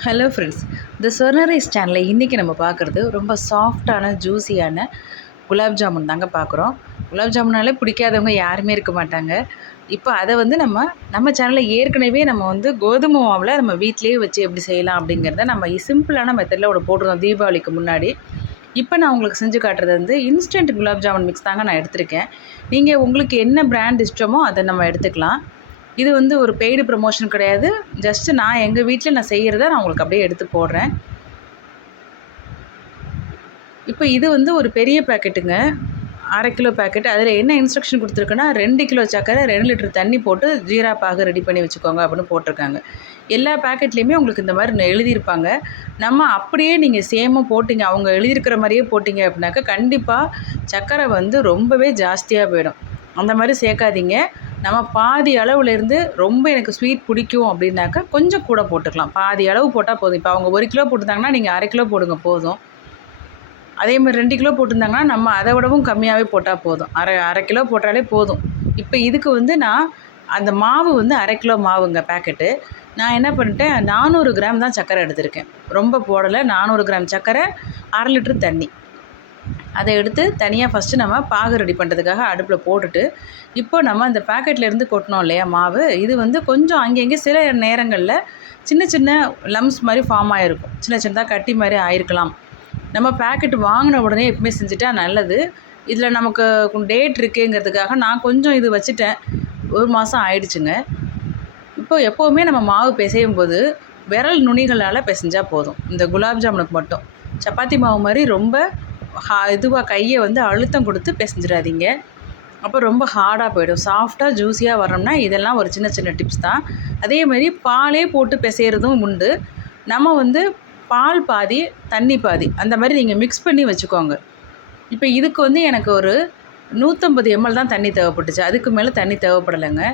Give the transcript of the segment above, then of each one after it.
Hello friends இந்த சொர்ணரைஸ் சேனலில் இன்றைக்கி நம்ம பார்க்குறது ரொம்ப சாஃப்டான ஜூஸியான குலாப் ஜாமுன் தாங்க பார்க்குறோம். குலாப் ஜாமுனாலே பிடிக்காதவங்க யாருமே இருக்க மாட்டாங்க. இப்போ அதை வந்து நம்ம நம்ம சேனலில் ஏற்கனவே நம்ம வந்து கோதுமை மாவில் நம்ம வீட்டிலேயே வச்சு எப்படி செய்யலாம் அப்படிங்கிறத நம்ம சிம்பிளான மெத்தடில் ஒரு போட்டிருந்தோம் தீபாவளிக்கு முன்னாடி. இப்போ நான் உங்களுக்கு செஞ்சு காட்டுறது வந்து இன்ஸ்டன்ட் குலாப் ஜாமுன் மிக்ஸ் தாங்க நான் எடுத்திருக்கேன். நீங்கள் உங்களுக்கு என்ன பிராண்ட் இஷ்டமோ அதை நம்ம எடுத்துக்கலாம். இது வந்து ஒரு பெய்டு ப்ரமோஷன் கிடையாது. ஜஸ்ட்டு நான் எங்கள் வீட்டில் நான் செய்கிறத நான் உங்களுக்கு அப்படியே எடுத்து போடுறேன். இப்போ இது வந்து ஒரு பெரிய பேக்கெட்டுங்க அரை கிலோ பேக்கெட் அதில் என்ன இன்ஸ்ட்ரக்ஷன் கொடுத்துருக்குன்னா ரெண்டு கிலோ சக்கரை ரெண்டு லிட்டர் தண்ணி போட்டு ஜீரா பாக ரெடி பண்ணி வச்சுக்கோங்க அப்படின்னு போட்டிருக்காங்க. எல்லா பேக்கெட்லேயுமே உங்களுக்கு இந்த மாதிரி எழுதியிருப்பாங்க. நம்ம அப்படியே நீங்கள் சேமாக போட்டிங்க அவங்க எழுதியிருக்கிற மாதிரியே போட்டிங்க அப்படின்னாக்கா கண்டிப்பாக சக்கரை வந்து ரொம்பவே ஜாஸ்தியாக போயிடும். அந்த மாதிரி சேர்க்காதீங்க. நம்ம பாதி அளவுலேருந்து ரொம்ப எனக்கு ஸ்வீட் பிடிக்கும் அப்படின்னாக்கா கொஞ்சம் கூட போட்டுக்கலாம். பாதி அளவு போட்டால் போதும். இப்போ அவங்க ஒரு கிலோ போட்டிருந்தாங்கன்னா நீங்கள் அரை கிலோ போடுங்க போதும். அதே மாதிரி ரெண்டு கிலோ போட்டிருந்தாங்கன்னா நம்ம அதை விடவும் கம்மியாகவே போட்டால் போதும். அரை அரை கிலோ போட்டாலே போதும். இப்போ இதுக்கு வந்து நான் அந்த மாவு வந்து அரை கிலோ மாவுங்க பேக்கெட்டு நான் என்ன பண்ணிட்டேன்? நானூறு கிராம் தான் சர்க்கரை எடுத்திருக்கேன். ரொம்ப போடலை. நானூறு கிராம் சர்க்கரை அரை லிட்ரு தண்ணி. அதை எடுத்து தனியாக ஃபஸ்ட்டு நம்ம பாகு ரெடி பண்ணுறதுக்காக அடுப்பில் போட்டுட்டு இப்போ நம்ம அந்த பேக்கெட்லேருந்து கொட்டினோம் இல்லையா மாவு இது வந்து கொஞ்சம் அங்கங்கே சில நேரங்களில் சின்ன சின்ன லம்ஸ் மாதிரி ஃபார்ம் ஆகிருக்கும் சின்ன சின்னதாக கட்டி மாதிரி ஆயிருக்கலாம். நம்ம பேக்கெட் வாங்கின உடனே எப்பவுமே செஞ்சுட்டா நல்லது. இதில் நமக்கு டேட் இருக்குங்கிறதுக்காக நான் கொஞ்சம் இது வச்சுட்டேன். ஒரு மாதம் ஆயிடுச்சுங்க. இப்போ எப்போவுமே நம்ம மாவு பிசையும் போது விரல் நுனிகளால் பிசைஞ்சால் போதும். இந்த குலாப் ஜாமுனுக்கு மட்டும். சப்பாத்தி மாவு மாதிரி ரொம்ப இதுவாக கையை வந்து அழுத்தம் கொடுத்து பிசைஞ்சிடாதீங்க அப்போ ரொம்ப ஹார்டாக போயிடும். சாஃப்டாக ஜூஸியாக வரணும்னா இதெல்லாம் ஒரு சின்ன சின்ன டிப்ஸ் தான். அதே மாதிரி பாலே போட்டு பிசைகிறதும் உண்டு. நம்ம வந்து பால் பாதி தண்ணி பாதி அந்த மாதிரி நீங்கள் மிக்ஸ் பண்ணி வச்சுக்கோங்க. இப்போ இதுக்கு வந்து எனக்கு ஒரு நூற்றம்பது எம்எல் தான் தண்ணி தேவைப்பட்டுச்சு. அதுக்கு மேலே தண்ணி தேவைப்படலைங்க.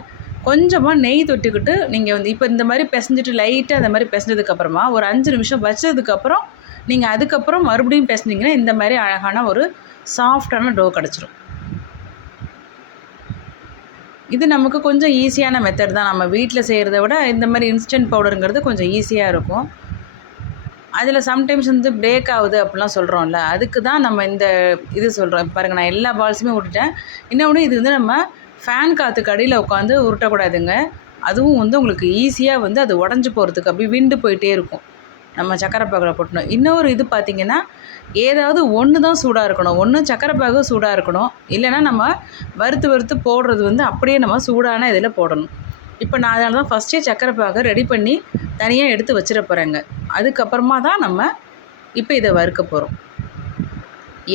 கொஞ்சமாக நெய் தொட்டுக்கிட்டு நீங்கள் வந்து இப்போ இந்த மாதிரி பிசைஞ்சிட்டு லைட்டாக அந்த மாதிரி பிசைஞ்சதுக்கப்புறமா ஒரு அஞ்சு நிமிஷம் வச்சதுக்கப்புறம் நீங்கள் அதுக்கப்புறம் மறுபடியும் பேசுனீங்கன்னா இந்த மாதிரி அழகான ஒரு சாஃப்டான டோ கிடச்சிரும். இது நமக்கு கொஞ்சம் ஈஸியான மெத்தட் தான். நம்ம வீட்டில் செய்கிறத விட இந்த மாதிரி இன்ஸ்டன்ட் பவுடருங்கிறது கொஞ்சம் ஈஸியாக இருக்கும். அதில் சம்டைம்ஸ் வந்து பிரேக் ஆகுது அப்படிலாம் சொல்கிறோம்ல அதுக்கு தான் நம்ம இந்த இது சொல்கிறோம் பாருங்கள் நான் எல்லா பால்ஸுமே விட்டுட்டேன் இன்னொன்று இது வந்து நம்ம ஃபேன் காற்றுக்கு அடியில் உட்காந்து உருட்டக்கூடாதுங்க. அதுவும் வந்து உங்களுக்கு ஈஸியாக வந்து அது உடஞ்சி போகிறதுக்கு அப்படி விண்டு போயிட்டே இருக்கும். நம்ம சக்கரை பாகில் போட்டணும் இன்னொரு இது பார்த்திங்கன்னா ஏதாவது ஒன்று தான் சூடாக இருக்கணும். ஒன்று சக்கரை பாகு சூடாக இருக்கணும். இல்லைன்னா நம்ம வறுத்து வறுத்து போடுறது வந்து அப்படியே நம்ம சூடான இதில் போடணும். இப்போ நான் அதனால தான் ஃபஸ்ட்டே சக்கரை பாகை ரெடி பண்ணி தனியாக எடுத்து வச்சிட போகிறேங்க அதுக்கப்புறமா தான் நம்ம இப்போ இதை வறுக்க போகிறோம்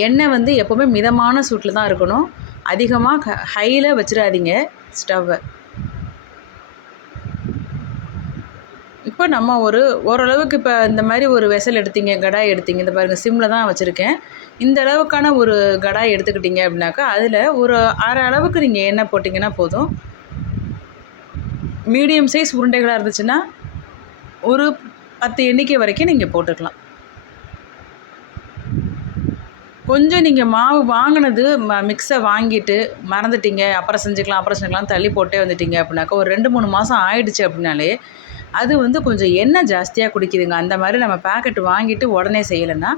எண்ணெய் வந்து எப்போவுமே மிதமான சூட்டில் தான் இருக்கணும். அதிகமாக ஹையில் வச்சிடாதீங்க ஸ்டவ்வை இப்போ நம்ம ஒரு ஓரளவுக்கு இப்போ இந்த மாதிரி ஒரு வெசல் எடுத்தீங்க கடாய் எடுத்தீங்க இந்த பாருங்கள் சிம்மில் தான் வச்சுருக்கேன். இந்த அளவுக்கான ஒரு கடாய் எடுத்துக்கிட்டீங்க அப்படின்னாக்கா அதில் ஒரு அரை அளவுக்கு நீங்கள் எண்ணெய் போட்டிங்கன்னா போதும். மீடியம் சைஸ் உருண்டைகளாக இருந்துச்சுன்னா ஒரு பத்து எண்ணிக்கை வரைக்கும் நீங்கள் போட்டுக்கலாம். கொஞ்சம் நீங்கள் மாவு வாங்கினது ம மிக்ஸை வாங்கிட்டு மறந்துட்டீங்க அப்புறம் செஞ்சுக்கலாம் அப்புறம் செஞ்சுக்கலாம் தள்ளி போட்டே வந்துட்டீங்க அப்படின்னாக்கா ஒரு ரெண்டு மூணு மாதம் ஆயிடுச்சு அப்படின்னாலே அது வந்து கொஞ்சம் எண்ணெய் ஜாஸ்தியாக குடிக்குதுங்க. அந்த மாதிரி நம்ம பேக்கெட் வாங்கிட்டு உடனே செய்யலைன்னா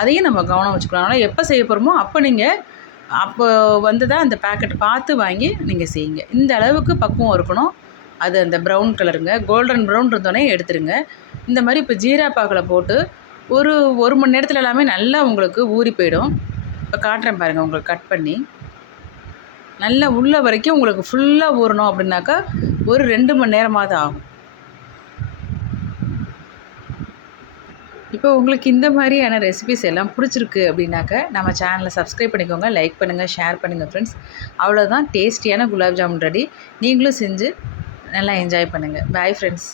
அதையும் நம்ம கவனம் வச்சுக்கலாம் அதனால் எப்போ செய்ய போகிறோமோ அப்போ நீங்கள் அப்போ வந்து தான் அந்த பேக்கெட் பார்த்து வாங்கி நீங்கள் செய்யுங்க. இந்த அளவுக்கு பக்குவம் இருக்கணும். அது அந்த ப்ரௌன் கலருங்க கோல்டன் ப்ரௌன் இருந்தோடனே எடுத்துருங்க. இந்த மாதிரி இப்போ ஜீரா பாக்கில் போட்டு ஒரு ஒரு மணி நேரத்தில் எல்லாமே நல்லா உங்களுக்கு ஊறி போயிடும். இப்போ காட்டுறேன் பாருங்கள் உங்களுக்கு கட் பண்ணி. நல்லா உள்ள வரைக்கும் உங்களுக்கு ஃபுல்லாக ஊறணும் அப்படின்னாக்கா ஒரு ரெண்டு மணி நேரமாவது ஆகும். இப்போ உங்களுக்கு இந்த மாதிரியான ரெசிபிஸ் எல்லாம் பிடிச்சிருக்கு அப்படின்னாக்க நம்ம சேனலை சப்ஸ்கிரைப் பண்ணிக்கோங்க லைக் பண்ணுங்கள் ஷேர் பண்ணுங்கள் ஃப்ரெண்ட்ஸ் அவ்வளோதான் டேஸ்டியான குலாப் ஜாமுன் ரெடி நீங்களும் செஞ்சு நல்லா என்ஜாய் பண்ணுங்கள் பாய் ஃப்ரெண்ட்ஸ்